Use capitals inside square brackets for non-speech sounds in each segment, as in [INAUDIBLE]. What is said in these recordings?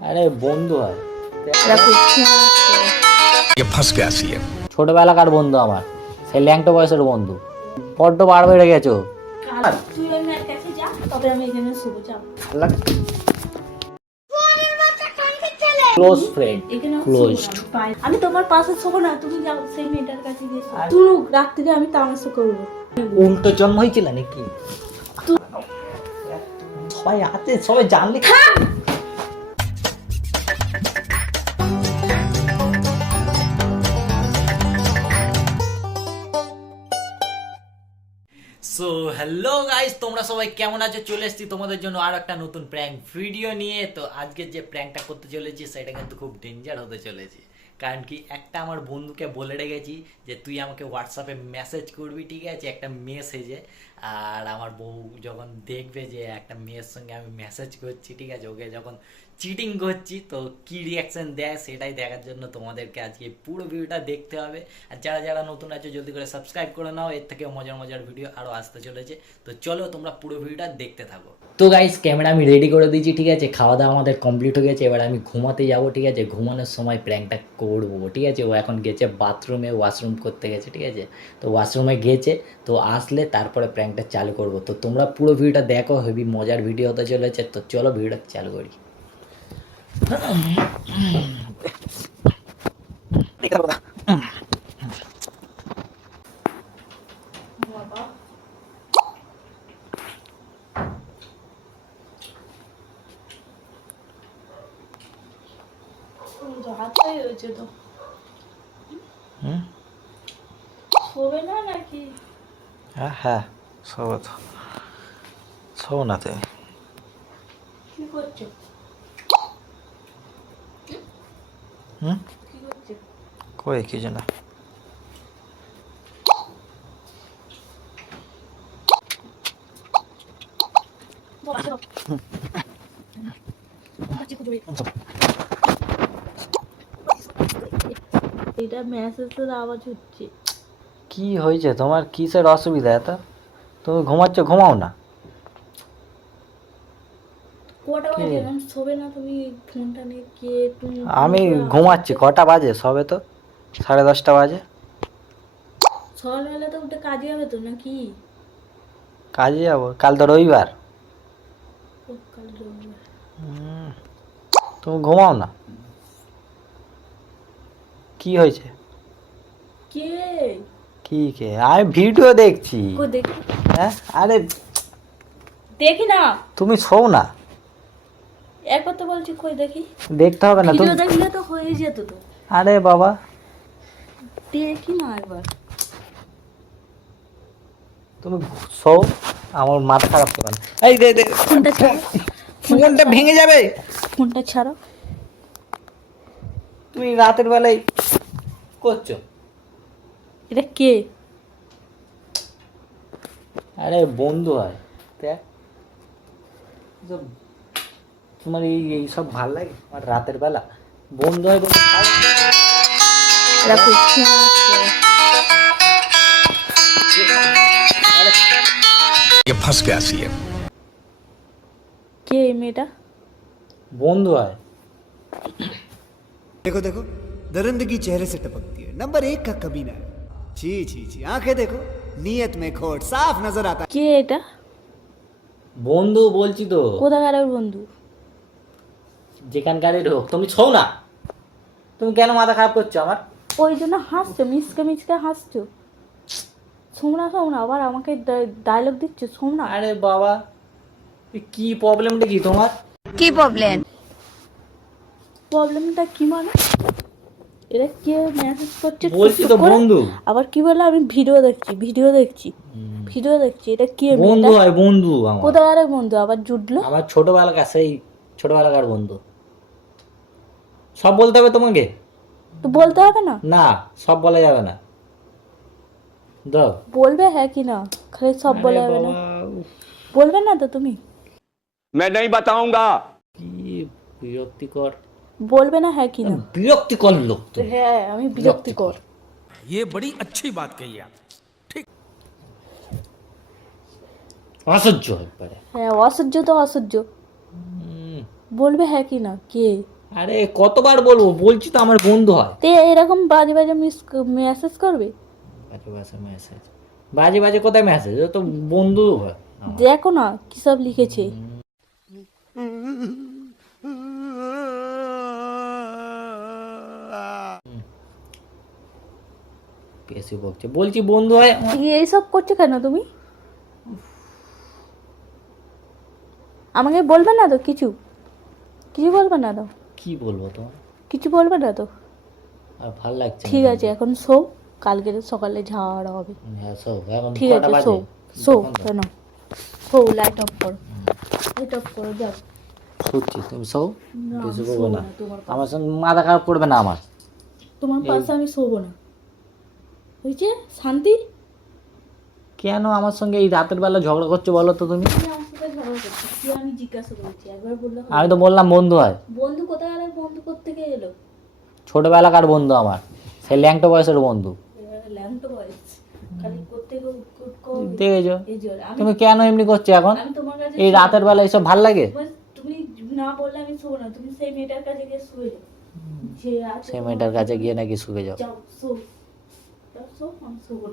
আরে বন্ধু ছোটবেলাকার বন্ধু আমার সে ল্যাংটো বয়সের বন্ধু। বড্ড বার বেড়ে গেছো? ক্লোজ ফ্রেন্ড আমি তোমার পাশে আমি উল্টো জন্ম হয়েছিল সবাই হাতে সবাই জানলে হ্যালো গাইস, তোমরা সবাই কেমন আছো? চলে এসেছি তোমাদের জন্য আর একটা নতুন প্র্যাঙ্ক ভিডিও নিয়ে। তো আজকে যে প্র্যাঙ্কটা করতে চলেছি, সেটা কিন্তু খুব ডেঞ্জার হতে চলেছে। কারণ কি, একটা আমার বন্ধুকে বলে রেখেছি যে, তুই আমাকে হোয়াটসঅ্যাপে মেসেজ করবি, ঠিক আছে? একটা মেসেজে আর আমার বউ যখন দেখবে যে, একটা মেয়ের সঙ্গে আমি মেসেজ করছি, ঠিক আছে? ওকে যখন চিটিং করছি, তো কি রিয়াকশন দেয় সেটাই দেখার জন্য তোমাদেরকে আজকে পুরো ভিডিওটা দেখতে হবে। আর যারা যারা নতুন আছে, জলদি করে সাবস্ক্রাইব করে নাও, এর থেকে মজার মজার ভিডিও আরও আসতে চলেছে। তো চলো তোমরা পুরো ভিডিওটা দেখতে থাকো। তো গাইস ক্যামেরা আমি রেডি করে দিয়েছি, ঠিক আছে? খাওয়া দাওয়া আমাদের কমপ্লিট হয়ে গেছে, এবার আমি ঘুমাতে যাব, ঠিক আছে? ঘুমানোর সময় প্র্যাঙ্কটা করব, ঠিক আছে? ও এখন গেছে বাথরুমে ওয়াশরুম করতে গেছে, ঠিক আছে? তো ওয়াশরুমে গেছে, তো আসলে তারপরে প্র্যাঙ্কটা চালু করব। তো তোমরা পুরো ভিডিওটা দেখো হেভি মজার ভিডিও হতে চলেছে। তো চলো ভিডিওটা চালু করি। রাত হয়ে গেছে তো হুম শোবে না নাকি হ্যাঁ হ্যাঁ সব তো সব না তো কি করছ হুম কি করছ কই কিছু না এটা মেসেজের আওয়াজ হচ্ছে। কি হয়েছে? তোমার কিসের অসুবিধা এত? তুমি ঘুমাচ্ছ ঘুমাও না। কটা কি? শোবে না তুমি? ফোনটা নিয়ে কে তুমি আমি ঘুমাচ্ছি কটা বাজে সবে তো? সাড়ে দশটা বাজে। সকালবেলা তো উঠে কাজে যাবে তো নাকি? কাজে যাব কাল তো রবিবার। তুমি ঘুমাও না? কি হয়েছে? কে? কি কে? আমি ভিডিও দেখছি। হ্যাঁ? আরে দেখি না। তুমি শোও না। একবার তো বলছি কই দেখি? দেখতে হবে না তুমি ভিডিও দেখলে তো হয়ে যেত তো। আরে বাবা। দেখি না একবার। তুমি শো আমার মাথা খারাপ করো এই দে দে। ফোনটা ছাড়ো। ফোনটা ভেঙে যাবে। ফোনটা ছাড়ো। তুমি রাতের বেলায় করছ। এটা কে? আরে বন্ধু হয়। দেখ। তোমার এই এই সব ভাল লাগে আমার রাতের বেলা বন্ধু হয় বলে রাখো আরে ये फंस गया सी है কে এই মেয়েটা বন্ধু হয় देखो देखो दरिंदगी चेहरे से टपकती है नंबर एक का कमीना है छी छी छी आंखें देखो नीयत में खोट साफ नजर आता है কে এটা বন্ধু বলছি তো কোথাকারের বন্ধু যেখানকারই হোক তুমি ছৌ না। তুমি কেন মাথা খারাপ করছ আমার? ওই জন্য হাসছো মিসকে মিসকে হাসছো। শোনা শোনা আবার আমাকে ডায়লগ দিচ্ছ শোনা আরে বাবা কি প্রবলেমটা কি তোমার? কি প্রবলেম প্রবলেমটা কি মানে? এটা কে মেসেজ করছে? বলছি তো বন্ধু। আবার কি বলে আমি ভিডিও দেখছি ভিডিও দেখছি ভিডিও দেখছি এটা কে বন্ধু হয় বন্ধু আমার। কোথাকারের বন্ধু? আবার জুটলো? আমার ছোটবেলাকার সেই ছোটবেলাকার বন্ধু। সব বলতে হবে তোমাকে তো বলতে হবে না না সব বলা যাবে না দাও বলবে হ্যাঁ কি না খালি সব বলে আরে যাবে না বাবা, উফ, বলবে না তো তুমি मैं नहीं बताऊंगा কি বিরক্তিকর বলবে না হ্যাঁ কি না বিরক্তিকর লোক তো হ্যাঁ আমি বিরক্তিকর ये बड़ी अच्छी बात कही आप অসহ্য একবারে হ্যাঁ অসহ্য তো অসহ্য হুম, বলবে হ্যাঁ কি না কে আরে কতবার বলব? বলছি তো আমার বন্ধু হয়। তে এরকম বাজে বাজে মিস মেসেজ করবে? বাজে বাজে মেসেজ বাজে বাজে কোথায় মেসেজ ও তো বন্ধু হয় দেখো না কি সব লিখেছে। বেশি বকছে। বলছি বন্ধু হয় এইসব করছ কেন তুমি? আমাকে বলবে না তো কিছু? কিছু বলবে না তো? কি বলব তোমার কিছু বলবে না তো? আর ভালো লাগছে ঠিক আছে এখন শো কালকে সকালে ঝাড় হবে। হ্যাঁ শো এখন ঠিক আছে? শো শো তো। কেন শো লাইট অফ করো। লাইট অফ করো যাও। শুচ্ছি তুমি শো কিছু বলব না? আমার সঙ্গে মাথা খারাপ করবে না আমার। তোমার পাশে আমি শোবো না। হয়েছে শান্তি? কেন আমার সঙ্গে এই রাতের বেলা ঝগড়া করছ বলো তো তুমি তুমি আমার সাথে ঝগড়া করছ কি আমি জিজ্ঞাসা করছি একবার বললে আমি তো বললাম বন্ধু হয়। বন্ধু কোথায় গেলে বন্ধু থেকে এলো? ছোটবেলাকার বন্ধু আমার সেই ল্যাংটো বয়সের বন্ধু। বয়স খালি তুমি কেন এমনি করছ এখন? আমি তোমার কাছে এই রাতের বেলা এসব ভালো লাগে? তুমি না বললে আমি শোবো না তুমি সেই মেয়েটার কাছে গিয়ে শুয়ে সেই মেয়েটার কাছে গিয়ে নাকি শুকে যাও।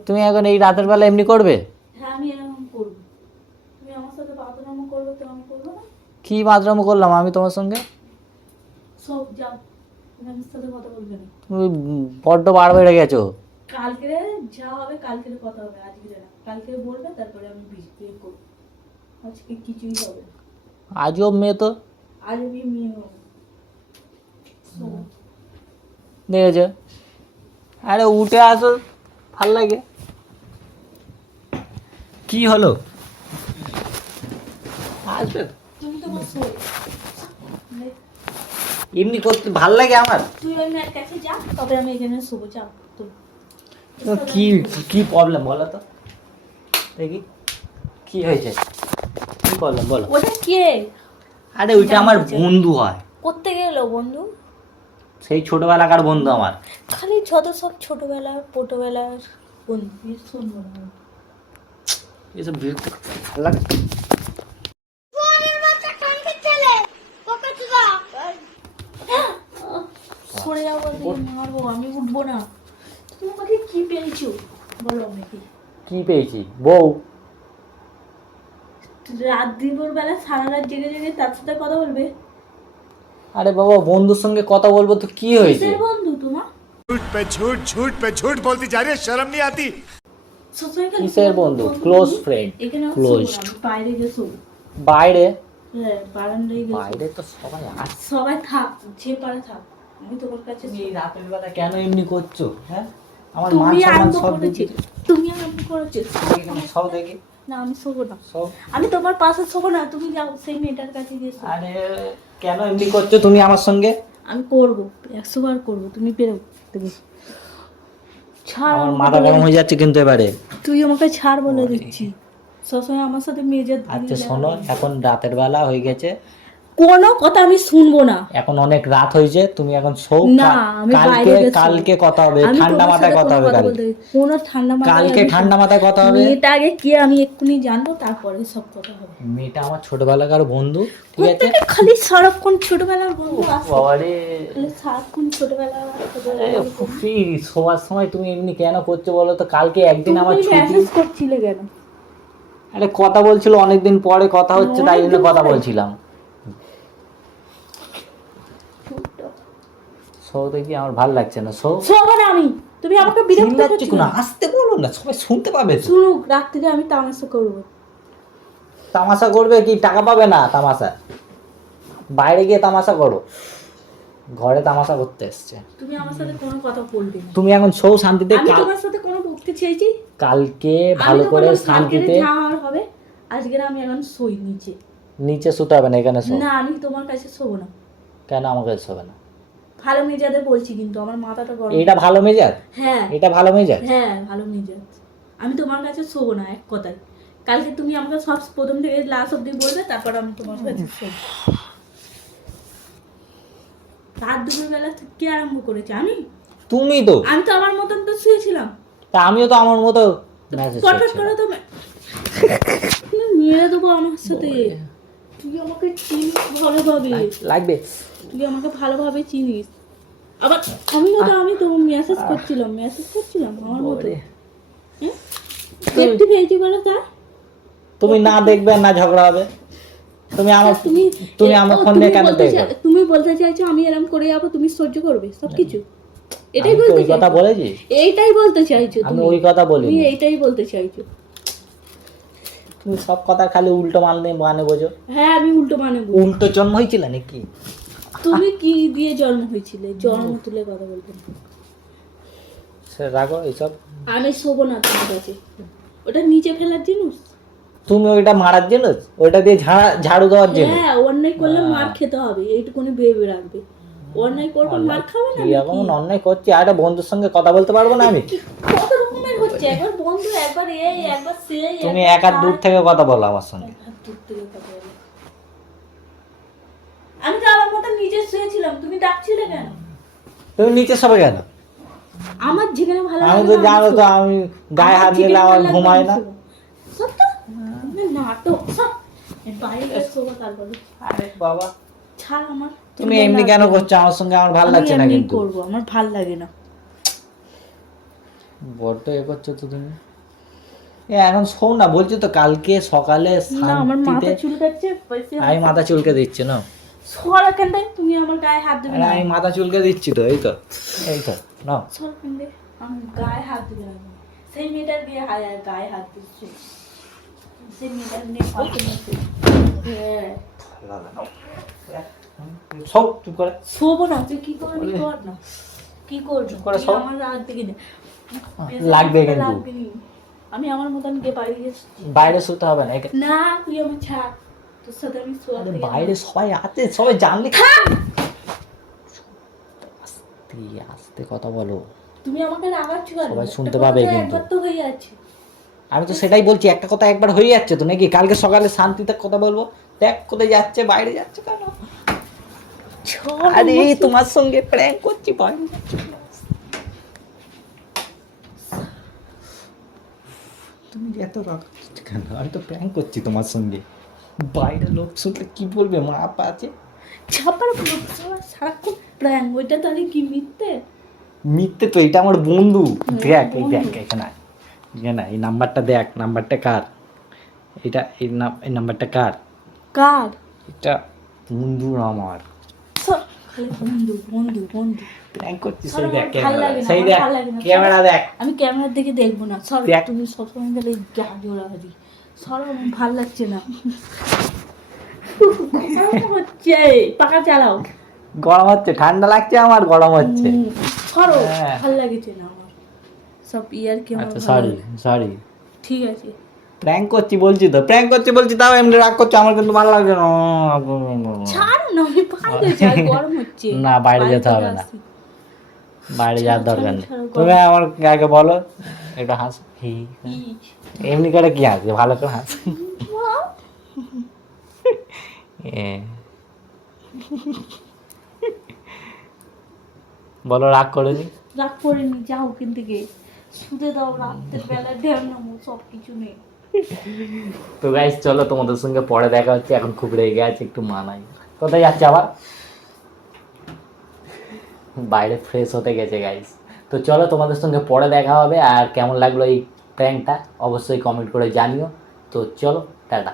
তুমি এখন এই রাতের বেলা এমনি করবে? হ্যাঁ আমি এরকম করব তুমি আমার সাথে বাথরুম করবে তো আমি করব না কি মাদ্রাম করলাম আমি তোমার সঙ্গে? সব যাও তুমি সাথে কথা বলবে না। তুমি বড্ড বার বেড়ে গেছো। কালকে যা হবে কালকে কথা হবে আজকে না। কালকে বলবে তারপরে আমি বিয়ে করব। আজকে কিছুই হবে আজও মেয়ে তো? আজ আমি মেয়ে হব। দেখেছ? আরে উঠে আসো ভালো লাগে। কি হলো? আসবে। এমনি করতে ভালো লাগে আমার? তুই মেয়ের কাছে যা তবে আমি এখানে তুমি তো কি কি প্রবলেম বলো তো? দেখি কি হয়েছে? কি প্রবলেম বলো? ওটা কে? আরে ওইটা আমার বন্ধু হয়। করতে গেলো বন্ধু? সেই ছোটবেলাকার বন্ধু আমার। খালি যত সব ছোটবেলার ছোটবেলার বন্ধু। এসব বিরক্ত লাগে? সরে যাও বলতে মারবো আমি উঠবো না তুমি আমাকে কি পেয়েছো বলো আমাকে কি পেয়েছি বউ রাত দিনভর বেলা সারা রাত জেগে জেগে তার সাথে কথা বলবে আরে বাবা বন্ধুর সঙ্গে কথা বলবো তো কি হয়েছে কিসের বন্ধু তোমার झूठ पे झूठ झूठ पे झूठ बोलती जा रही है शर्म नहीं आती সবসময় খালি কিসের বন্ধু? Close friend. এখানে আমি Closed. শোবো না, আমি বাইরে গিয়ে শোবো বাইরে হ্যাঁ বারান্দায় গিয়ে শোবো। বাইরে তো সবাই আছে সবাই থাক যে পারে থাক আমি তোমার কাছে এই রাতের বেলা কেন এমনি করছ হ্যাঁ? আমার মান তুমি সম্মান সব করেছি। তুমি আরম্ভ করেছ। সব দেখি। না আমি শোবো না। আমি তোমার পাশে শোবো না তুমি যাও সেই মেয়েটার কাছে গিয়ে আরে কেন এমনি করছ তুমি আমার সঙ্গে? আমি করব একশো বার করব তুমি বেরো তুমি। ছাড় আমার মাথা গরম হয়ে যাচ্ছে কিন্তু এবারে। তুই আমাকে ছাড় বলে দিচ্ছি। সবসময় আমার সাথে মেজর আচ্ছা শোনো এখন রাতের বেলা হয়ে গেছে। কোনো কথা আমি শুনব না। এখন অনেক রাত হয়েছে তুমি এখন শো না আমি কালকে কালকে কথা হবে ঠান্ডা মাথায় কথা হবে কালকে। কোনো ঠান্ডা মাথায় কালকে ঠান্ডা মাথায় কথা হবে। মেয়েটা আগে কি আমি এক্ষুনি জানব তারপরে সব কথা হবে। মেয়েটা আমার ছোটবেলাকার বন্ধু ঠিক আছে? খালি সারাক্ষণ ছোটবেলার বন্ধু বাবারে সারাক্ষণ ছোটবেলা আরে ফুফি শোয়ার সময় তুমি এমনি কেন করছ বলো তো? কালকে একদিন আমার ছুটি। মেসেজ করছিলে কেন? আরে কথা বলছিল অনেকদিন পরে কথা হচ্ছে তাই জন্য কথা বলছিলাম। শো দেখি আমার ভালো লাগছে না। শো শোবো না আমি? তুমি আমাকে বিরক্ত করছ না। আসতে বলো না সবাই শুনতে পাবে শুনুক রাত্রিরে আমি তামাশা করব। তামাশা করবে কি? টাকা পাবে না তামাশা? বাইরে গিয়ে তামাশা করো। ঘরে তামাশা করতে এসছে। তুমি আমার সাথে কোনো কথা বলবে না। তুমি এখন শো শান্তিতে আমি তোমার সাথে কোনো বকতে চেয়েছি কালকে ভালো করে শান্তিতে হবে আজকের আমি এখন শোই নিচে। নিচে শুতে হবে না এখানে শো। না আমি তোমার কাছে শোবো না। কেন আমাকে শোবে না? ভালো মেজাজে বলছি কিন্তু আমার মাথাটা গরম। এটা ভালো মেজাজ? হ্যাঁ। এটা ভালো মেজাজ? হ্যাঁ ভালো মেজাজ। আমি তোমার কাছে শোবো না এক কথায়। কালকে তুমি আমাকে সব প্রথম থেকে লাস্ট অব্দি বলবে তারপর আমি তোমার কাছে শোবো। রাত দুপুর বেলা থেকে আরম্ভ করেছে আমি? তুমি তো। আমি তো আমার মতন তো শুয়েছিলাম। তা আমিও তো আমার মতো পটপট করে তো মেরে দেবো আমার সাথে। তুই আমাকে চিনিস ভালোভাবে। লাগবে। তুই আমাকে ভালোভাবে চিনিস। আবার আমি তো আমি তো মেসেজ করছিলাম মেসেজ করছিলাম আমার মতো। হ্যাঁ? দেখতে পেয়েছি বলে তা তুমি না দেখবে না ঝগড়া হবে। তুমি আমার তুমি তুমি আমার ফোন দিয়ে কেন দেখবে? তুমি বলতে চাইছো আমি এরকম করে যাব তুমি সহ্য করবে সবকিছু এটাই বলতে ওই কথা চাইছো। বলেছি? এইটাই বলতে চাইছো তুমি। ওই কথা বলিনি। তুমি এইটাই বলতে চাইছো। তুমি সব কথা খালি উল্টো মানে মানে বোঝো। হ্যাঁ আমি উল্টো মানে বলি। উল্টো জন্ম হয়েছিল নাকি? তুমি কি দিয়ে জন্ম হয়েছিলে? জন্ম তুলে কথা বলতে না। রাখো এইসব? আমি শোবো না তোমার কাছে। ওটা নিচে ফেলার জিনিস? তুমি ওইটা মারার জন্য ওইটা দিয়ে ঝাড়া ঝাড়ু দেওয়ার জন্য হ্যাঁ অন্যায় করলে মার খেতে হবে। এইটুকুনি ভেবে রাখবে। অন্যায় করবে মার খাবে না এখন অন্যায় করছি? আর একটা বন্ধুর সঙ্গে কথা বলতে পারব না আমি? কত রকমের হচ্ছে? একবার বন্ধু একবার এই একবার সেই তুমি এক দূর থেকে কথা বলো আমার সঙ্গে। দূর থেকে কথা বলো। আমি তো আমার মতো নিজে শুয়েছিলাম তুমি ডাকছিলে কেন? তুমি নিচে সবে কেন? আমার যেখানে ভালো আমি তো জানো তো আমি গায়ে হাত নিলে আমার ঘুমায় না। সত্য? না, নাটক বাইরে শোবো তারপরে আরে বাবা। ছাড় আমার। তুমি এমনি কেন করছ? আমার সঙ্গে আমার ভালো লাগছে না কিন্তু। করব আমার ভালো লাগে না। বড্ড এ করছ তো তুমি। এখন শোন না বলছো তো কালকে সকালে মাথা চুলকাচ্ছে আমি মাথা চুলকে দিচ্ছে না? সর এখান থেকে তুমি আমার গায়ে হাত দেবে না। আমি মাথা চুলকে দিচ্ছি তো এই তো। এই তো না সর এখান থেকে আমি গায়ে হাত দেবে না। সেই মেয়েটার দিয়ে গায়ে হাত দিচ্ছে। সেই মেয়েটার নিয়ে। হ্যাঁ সব চুপ করে। শোবো না তুই কি করবি কর না। কি করবি? করে। আমার রাত লাগবে কিন্তু। আমি আমার মতন গিয়ে গেছি বাইরে শুতে হবে না না তুই আমার ছাড়। তোর সাথে আমি বাইরে সবাই আছে সবাই জানলে আস্তে আস্তে কথা বলো। তুমি আমাকে রাগাচ্ছ কেন সবাই শুনতে পাবে কিন্তু। একবার তো হয়ে যাচ্ছে। আমি তো সেটাই বলছি একটা কথা একবার হয়ে যাচ্ছে তো নাকি? কালকে সকালে শান্তিতে কথা বলব। দেখ কোথায় যাচ্ছে বাইরে যাচ্ছে কেন? আরে তোমার সঙ্গে প্র্যাঙ্ক করছি বাইরে যাচ্ছে তুমি এত রাগ কেন? আমি তো প্র্যাঙ্ক করছি তোমার সঙ্গে। বাইরে লোক শুনলে কি বলবে? মা আপা আছে। ছাপার লোক সারাক্ষণ প্র্যাং ওইটা তাহলে কি মিথ্যে? মিথ্যে তো এটা আমার বন্ধু। দেখ এই দেখ এখানে। এখানে এই নাম্বারটা দেখ নাম্বারটা কার? এটা এই এই নাম্বারটা কার? কার? এটা বন্ধু আমার। সব বন্ধু বন্ধু বন্ধু। প্র্যাঙ্ক করছিস সেই দেখ ক্যামেরা সেই দেখ ক্যামেরা আমি ক্যামেরার দিকে দেখব না। দেখ। তুমি সবসময় গেলে গা জোড়াহারি সর আমার ভালো লাগছে না। হচ্ছে পাকা চালাও। গরম হচ্ছে ঠান্ডা লাগছে আমার গরম হচ্ছে। সরো হ্যাঁ। ভালো লাগছে না আমার। সব ইয়ার কি আচ্ছা সরি সরি ঠিক আছে। প্র্যাঙ্ক করছি বলছি তো প্র্যাঙ্ক করছি বলছি তাও এমনি রাগ করছে আমার কিন্তু ভালো লাগছে না। ছাড় না আমি বাইরে যাই [LAUGHS] গরম হচ্ছে। না, বাইরে যেতে হবে না। বাইরে যাওয়ার দরকার নেই। তুমি আমার আগে বলো। একটু হাস। হি। এমনি করে কি হাসবে ভালো করে হাস। বলো রাগ করেনি রাগ করিনি যাও ওখান থেকে। শুতে দাও রাত্রের বেলা ঢেউ সব কিছু নেই। তো গাইস চলো তোমাদের সঙ্গে পরে দেখা হচ্ছে। এখন খুব রেগে আছে একটু মানাই। কোথায় যাচ্ছে আবার? বাইরে ফ্রেশ হতে গেছে গাইস তো চলো তোমাদের সঙ্গে পরে দেখা হবে, আর কেমন লাগল এই প্র্যাঙ্কটা অবশ্যই কমেন্ট করে জানিও। তো চলো, টাটা।